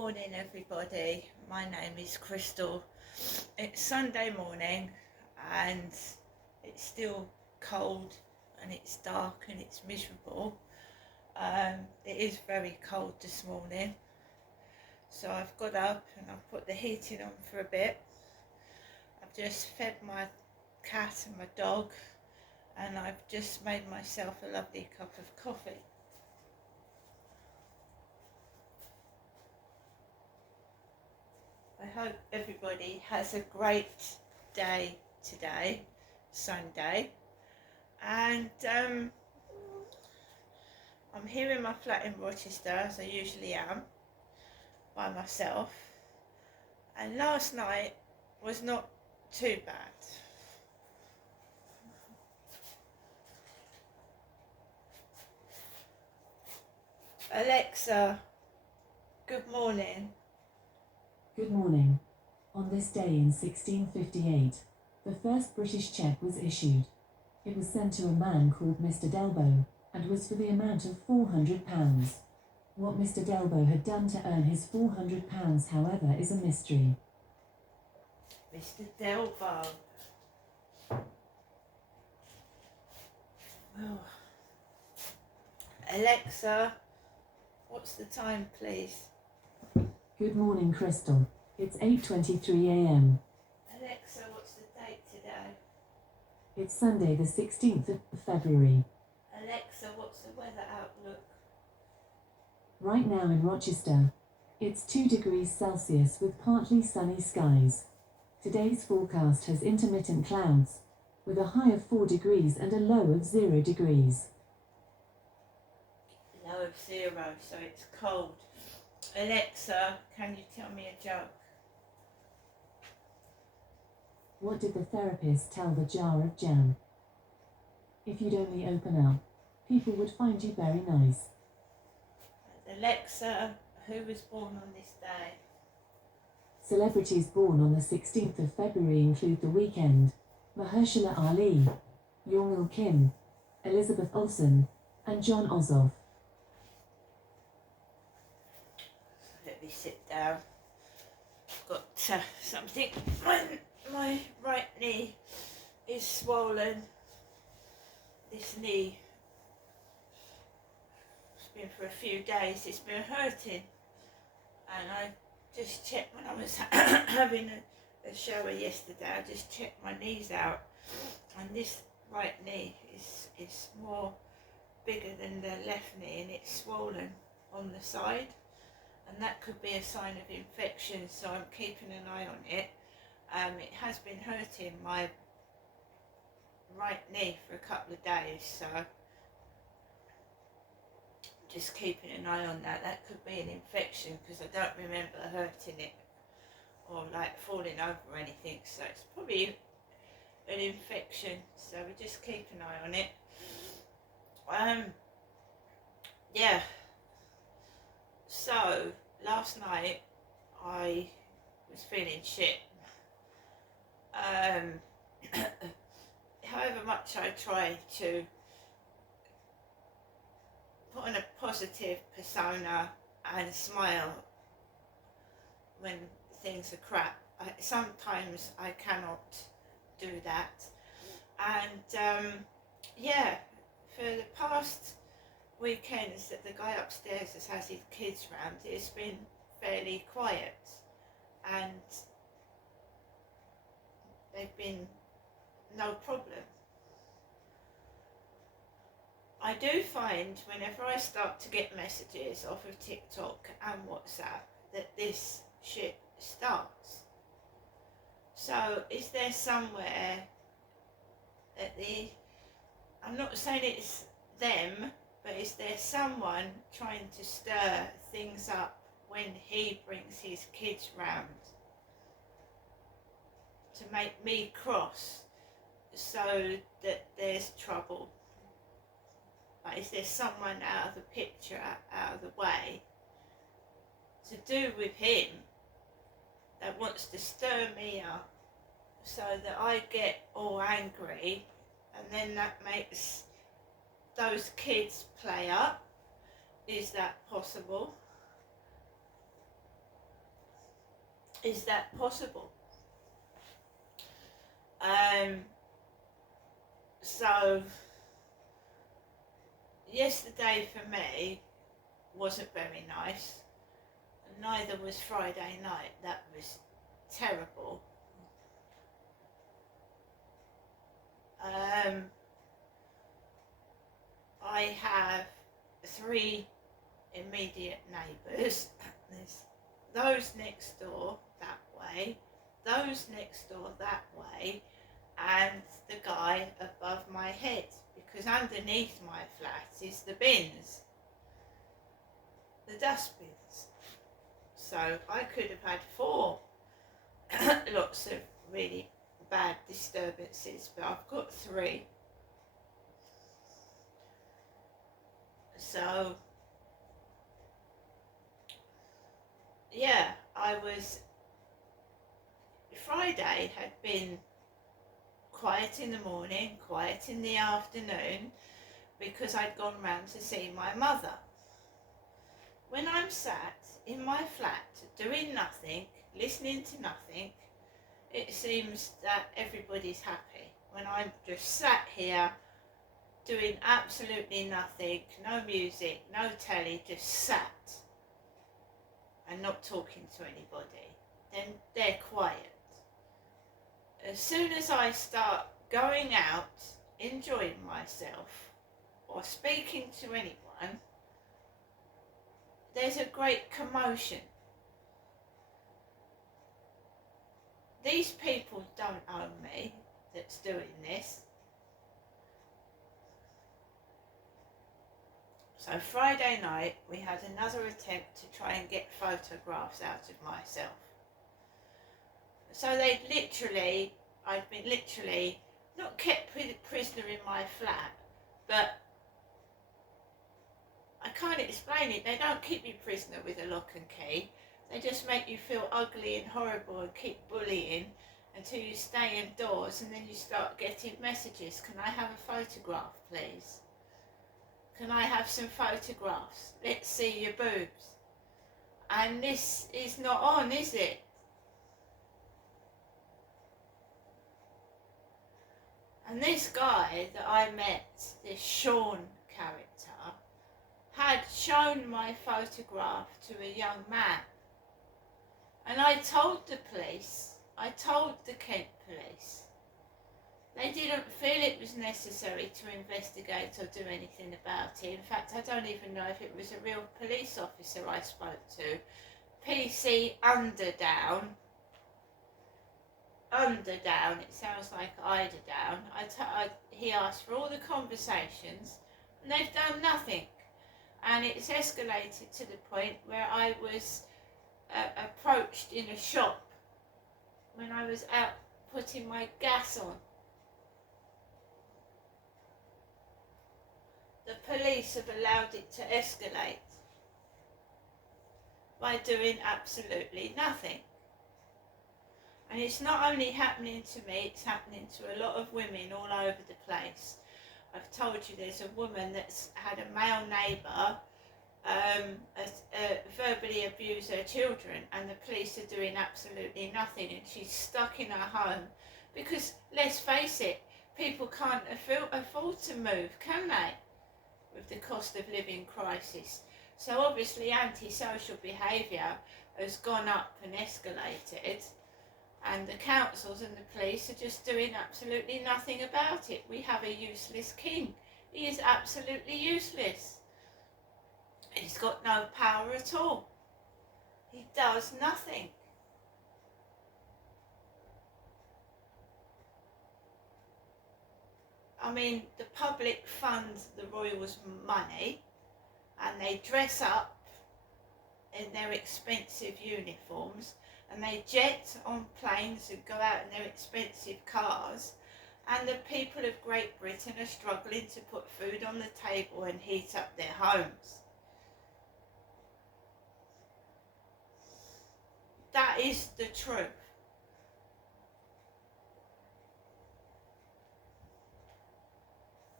morning, everybody. My name is Crystal. It's Sunday morning and it's still cold and it's dark and it's miserable. It is very cold this morning, so I've got up and I've put the heating on for a bit. I've just fed my cat and my dog, and I've just made myself a lovely cup of coffee. I hope everybody has a great day today, Sunday, and I'm here in my flat in Rochester, as I usually am, by myself, and last night was not too bad. Alexa, good morning. Good morning. On this day in 1658, the first British cheque was issued. It was sent to a man called Mr. Delbo, and was for the amount of £400. What Mr. Delbo had done to earn his £400, however, is a mystery. Mr. Delbo. Oh. Alexa, what's the time, please? Good morning, Crystal. It's 8:23 a.m. Alexa, what's the date today? It's Sunday the 16th of February. Alexa, what's the weather outlook? Right now in Rochester, it's 2 degrees Celsius with partly sunny skies. Today's forecast has intermittent clouds, with a high of 4 degrees and a low of 0 degrees. Low of 0, so it's cold. Alexa, can you tell me a joke? What did the therapist tell the jar of jam? If you'd only open up, people would find you very nice. Alexa, who was born on this day? Celebrities born on the 16th of February include The Weeknd, Mahershala Ali, Jong-il Kim, Elizabeth Olsen, and John Ossoff. Let me sit down. I've got something. My right knee is swollen. This knee, it's been for a few days, it's been hurting. And I just checked when I was having a shower yesterday, I just checked my knees out. And this right knee is more bigger than the left knee, and it's swollen on the side. And that could be a sign of infection, so I'm keeping an eye on it. It has been hurting my right knee for a couple of days, so just keeping an eye on that. That could be an infection, because I don't remember hurting it or like falling over or anything, so it's probably an infection, so we just keep an eye on it. Yeah, so last night I was feeling shit. However much I try to put on a positive persona and smile when things are crap, sometimes I cannot do that. And yeah, for the past weekends that the guy upstairs has had his kids round, it's been fairly quiet, and they've been no problem. I do find whenever I start to get messages off of TikTok and WhatsApp that this shit starts. So is there somewhere that I'm not saying it's them, but is there someone trying to stir things up when he brings his kids round to make me cross, so that there's trouble? Like, is there someone out of the picture, out of the way, to do with him, that wants to stir me up so that I get all angry, and then that makes those kids play up? Is that possible? Is that possible? So yesterday for me wasn't very nice. Neither was Friday night. That was terrible. I have 3 immediate neighbours. There's those next door that way, those next door that way, and the guy above my head, because underneath my flat is the bins, the dustbins. So I could have had 4 lots of really bad disturbances, but I've got 3. So yeah, Friday had been quiet in the morning, quiet in the afternoon, because I'd gone round to see my mother. When I'm sat in my flat doing nothing, listening to nothing, it seems that everybody's happy. When I'm just sat here doing absolutely nothing, no music, no telly, just sat and not talking to anybody, then they're quiet. As soon as I start going out, enjoying myself, or speaking to anyone, there's a great commotion. These people don't own me that's doing this. So Friday night we had another attempt to try and get photographs out of myself. So I'd been literally not kept prisoner in my flat, but I can't explain it. They don't keep you prisoner with a lock and key. They just make you feel ugly and horrible and keep bullying until you stay indoors, and then you start getting messages. Can I have a photograph, please? Can I have some photographs? Let's see your boobs. And this is not on, is it? And this guy that I met, this Sean character, had shown my photograph to a young man. And I told the police, I told the Kent police. They didn't feel it was necessary to investigate or do anything about it. In fact, I don't even know if it was a real police officer I spoke to. PC Underdown. Underdown, it sounds like Eiderdown. He asked for all the conversations, and they've done nothing. And it's escalated to the point where I was approached in a shop when I was out putting my gas on. The police have allowed it to escalate by doing absolutely nothing. And it's not only happening to me, it's happening to a lot of women all over the place. I've told you there's a woman that's had a male neighbour verbally abuse her children, and the police are doing absolutely nothing, and she's stuck in her home because, let's face it, people can't afford to move, can they, with the cost of living crisis. So obviously antisocial behaviour has gone up and escalated, and the councils and the police are just doing absolutely nothing about it. We have a useless king. He is absolutely useless. He's got no power at all. He does nothing. I mean, the public funds the royals' money, and they dress up in their expensive uniforms, and they jet on planes and go out in their expensive cars, and the people of Great Britain are struggling to put food on the table and heat up their homes. That is the truth.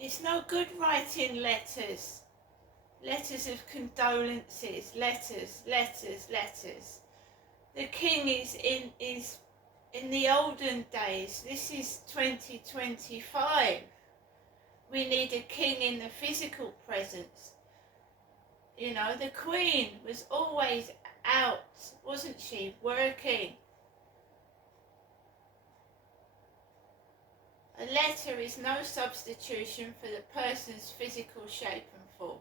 It's no good writing letters of condolences, letters. The king is in the olden days. This is 2025. We need a king in the physical presence. You know, the queen was always out, wasn't she, working. A letter is no substitution for the person's physical shape and form.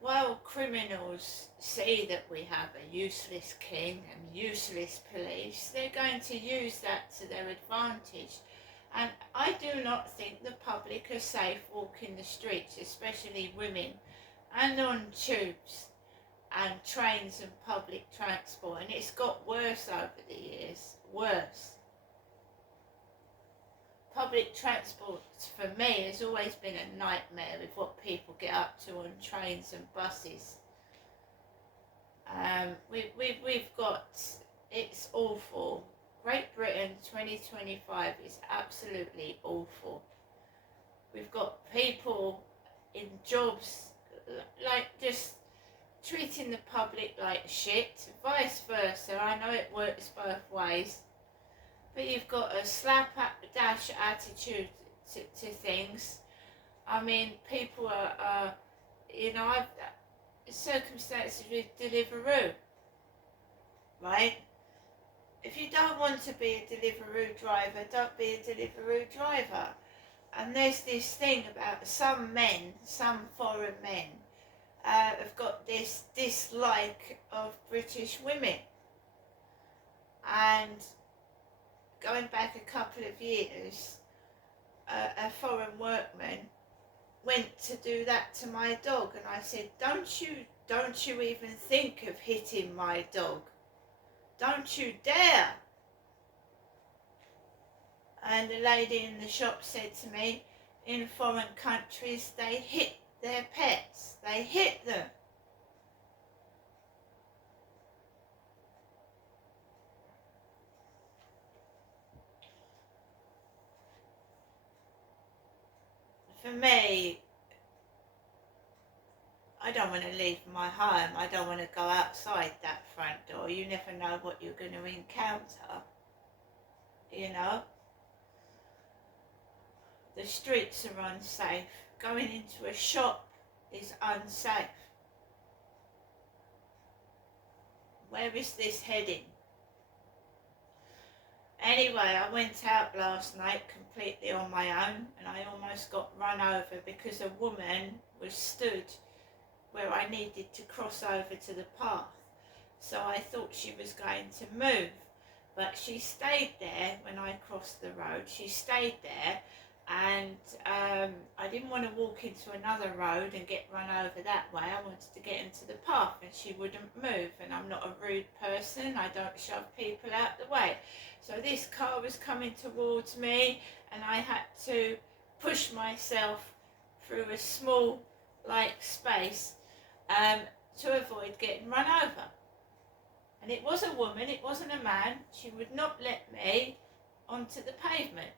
While criminals see that we have a useless king and useless police, they're going to use that to their advantage. And I do not think the public are safe walking the streets, especially women, and on tubes and trains and public transport. And it's got worse over the years, worse. Public transport for me has always been a nightmare with what people get up to on trains and buses. We've got, it's awful. Great Britain 2025 is absolutely awful. We've got people in jobs like just treating the public like shit, vice versa. I know it works both ways. But you've got a slapdash attitude to things. I mean, people are you know, I've circumstances with Deliveroo, right? If you don't want to be a Deliveroo driver, don't be a Deliveroo driver. And there's this thing about some men, some foreign men, have got this dislike of British women. And going back a couple of years, a foreign workman went to do that to my dog, and I said, don't you even think of hitting my dog. Don't you dare. And the lady in the shop said to me, in foreign countries they hit their pets, they hit them. For me, I don't want to leave my home. I don't want to go outside that front door. You never know what you're going to encounter. You know? The streets are unsafe. Going into a shop is unsafe. Where is this heading? Anyway, I went out last night completely on my own, and I almost got run over because a woman was stood where I needed to cross over to the path. So I thought she was going to move, but she stayed there when I crossed the road. She stayed there, and I didn't want to walk into another road and get run over that way. I wanted to get into the path, and she wouldn't move. And I'm not a rude person. I don't shove people out the way. So this car was coming towards me, and I had to push myself through a small space to avoid getting run over. And it was a woman, it wasn't a man. She would not let me onto the pavement.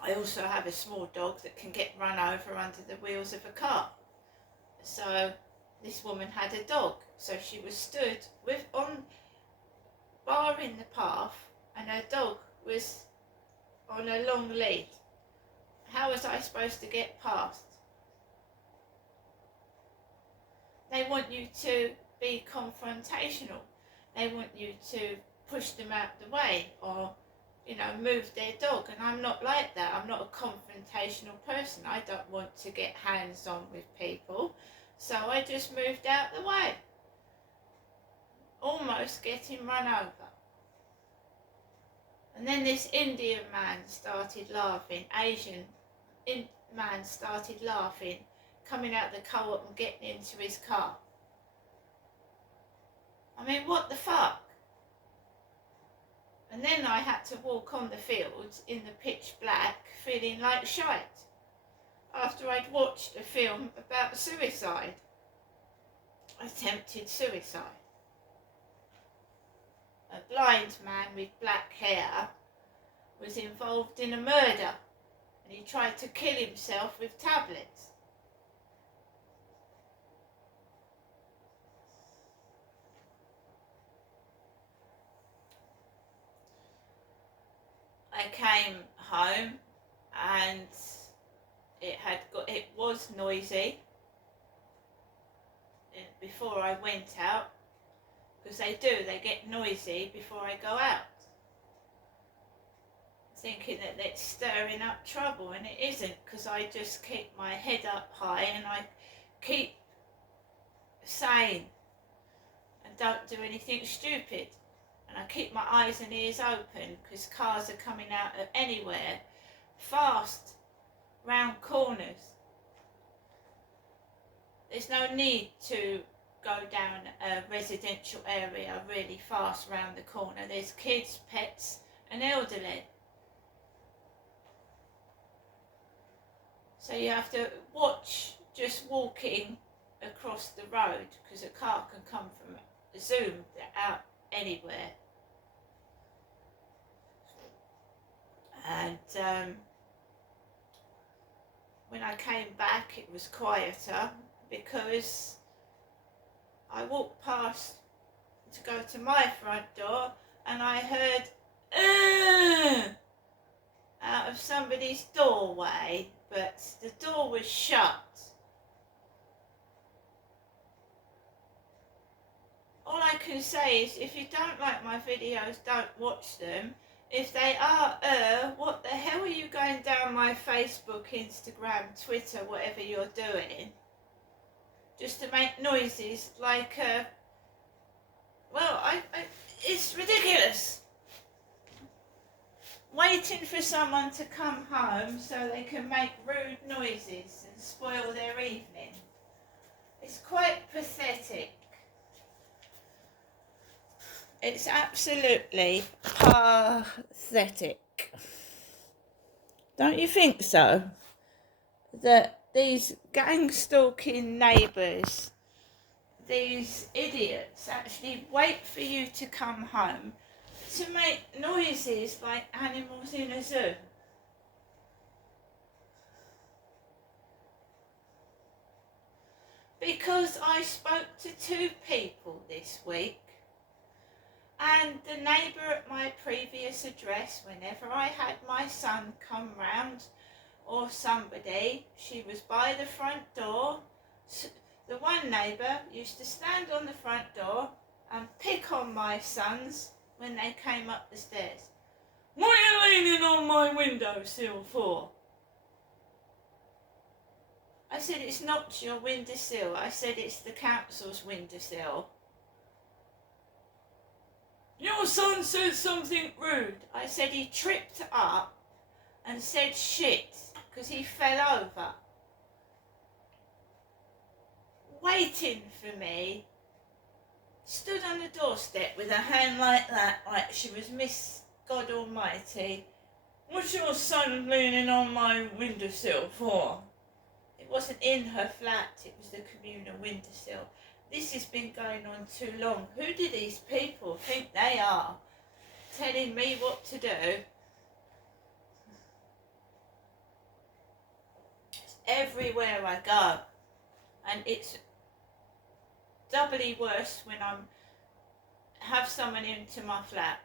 I also have a small dog that can get run over under the wheels of a car. So this woman had a dog, so she was stood barring the path, and her dog was on a long lead. How was I supposed to get past? They want you to be confrontational. They want you to push them out the way, or move their dog, and I'm not like that. I'm not a confrontational person. I don't want to get hands-on with people, so I just moved out the way, almost getting run over. And then this Indian man started laughing, Asian man started laughing, coming out the co-op and getting into his car. I mean, what the fuck? And then I had to walk on the fields in the pitch black, feeling like shite, after I'd watched a film about suicide, attempted suicide. a blind man with black hair, was involved in a murder, and he tried to kill himself with tablets. I came home and it was noisy before I went out, because they get noisy before I go out, thinking that it's stirring up trouble, and it isn't, because I just keep my head up high and I keep sane and don't do anything stupid, and I keep my eyes and ears open, because cars are coming out of anywhere fast round corners. There's no need to go down a residential area really fast round the corner. There's kids, pets and elderly. So you have to watch just walking across the road, because a car can come from zoomed out anywhere. And when I came back, it was quieter, because I walked past to go to my front door and I heard out of somebody's doorway, but the door was shut. All I can say is, if you don't like my videos, don't watch them. If they are, what the hell are you going down my Facebook, Instagram, Twitter, whatever you're doing, just to make noises like, it's ridiculous. Waiting for someone to come home so they can make rude noises and spoil their evening. It's quite pathetic. It's absolutely pathetic. Don't you think so? That these gang-stalking neighbours, these idiots, actually wait for you to come home to make noises like animals in a zoo. Because I spoke to 2 people this week, and the neighbour at my previous address, whenever I had my son come round, or somebody, she was by the front door. The one neighbour used to stand on the front door and pick on my sons when they came up the stairs. What are you leaning on my windowsill for? I said, it's not your windowsill. I said, it's the council's windowsill. Your son said something rude. I said he tripped up and said shit because he fell over. Waiting for me, stood on the doorstep with her hand like that, like she was Miss God Almighty. What's your son leaning on my windowsill for? It wasn't in her flat, it was the communal windowsill. This has been going on too long. Who do these people think they are, telling me what to do? It's everywhere I go, and it's doubly worse when I have someone into my flat.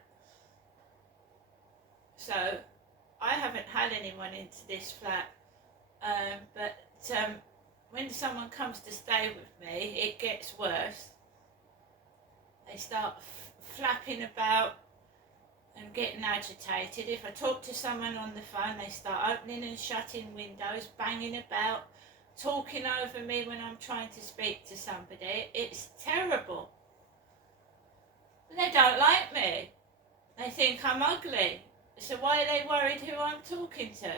So I haven't had anyone into this flat, but when someone comes to stay with me, it gets worse. They start flapping about and getting agitated. If I talk to someone on the phone, they start opening and shutting windows, banging about, talking over me when I'm trying to speak to somebody. It's terrible. And they don't like me. They think I'm ugly. So why are they worried who I'm talking to?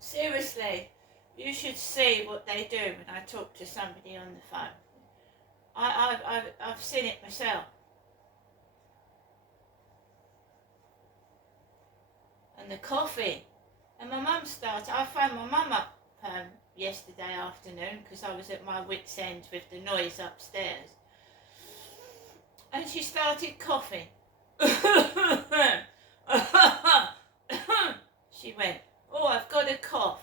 Seriously, you should see what they do when I talk to somebody on the phone. I've seen it myself. And the coffee. And my mum started, I phoned my mum up yesterday afternoon because I was at my wit's end with the noise upstairs. And she started coughing. She went, "Oh, I've got a cough."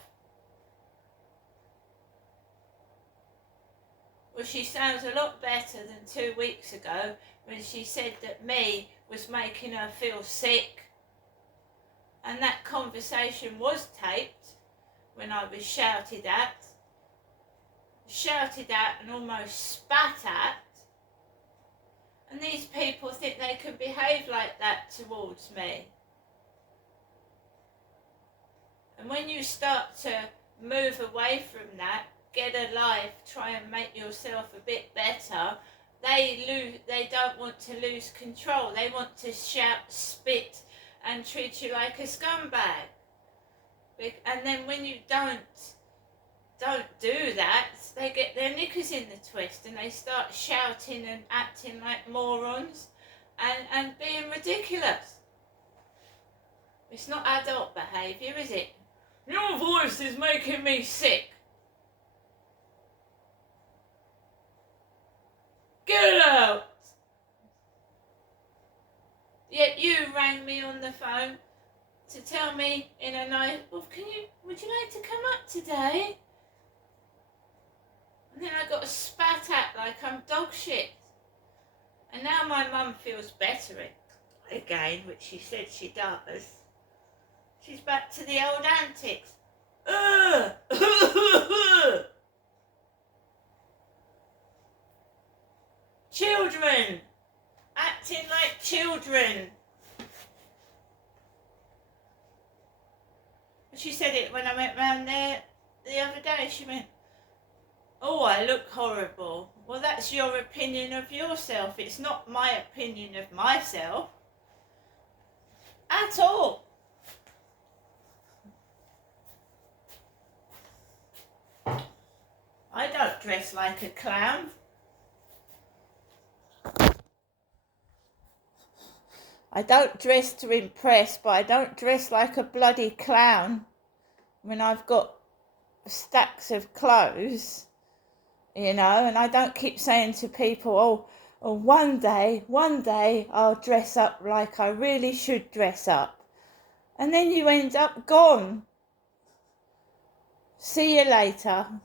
Well, she sounds a lot better than 2 weeks ago when she said that me was making her feel sick. And that conversation was taped when I was shouted at and almost spat at. And these people think they can behave like that towards me. And when you start to move away from that, get a life, try and make yourself a bit better, they don't want to lose control. They want to shout, spit, and treat you like a scumbag. And then when you don't do that, they get their knickers in the twist and they start shouting and acting like morons and being ridiculous. It's not adult behaviour, is it? Your voice is making me sick. Get it out! Yet you rang me on the phone to tell me in a nice, would you like to come up today? And then I got spat at like I'm dog shit. And now my mum feels better again, which she said she does. She's back to the old antics. Children! Acting like children. She said it when I went round there the other day. She went, "Oh, I look horrible." Well, that's your opinion of yourself. It's not my opinion of myself. At all. I don't dress like a clown. I don't dress to impress, but I don't dress like a bloody clown when I've got stacks of clothes, you know, and I don't keep saying to people, oh, one day I'll dress up like I really should dress up. And then you end up gone. See you later.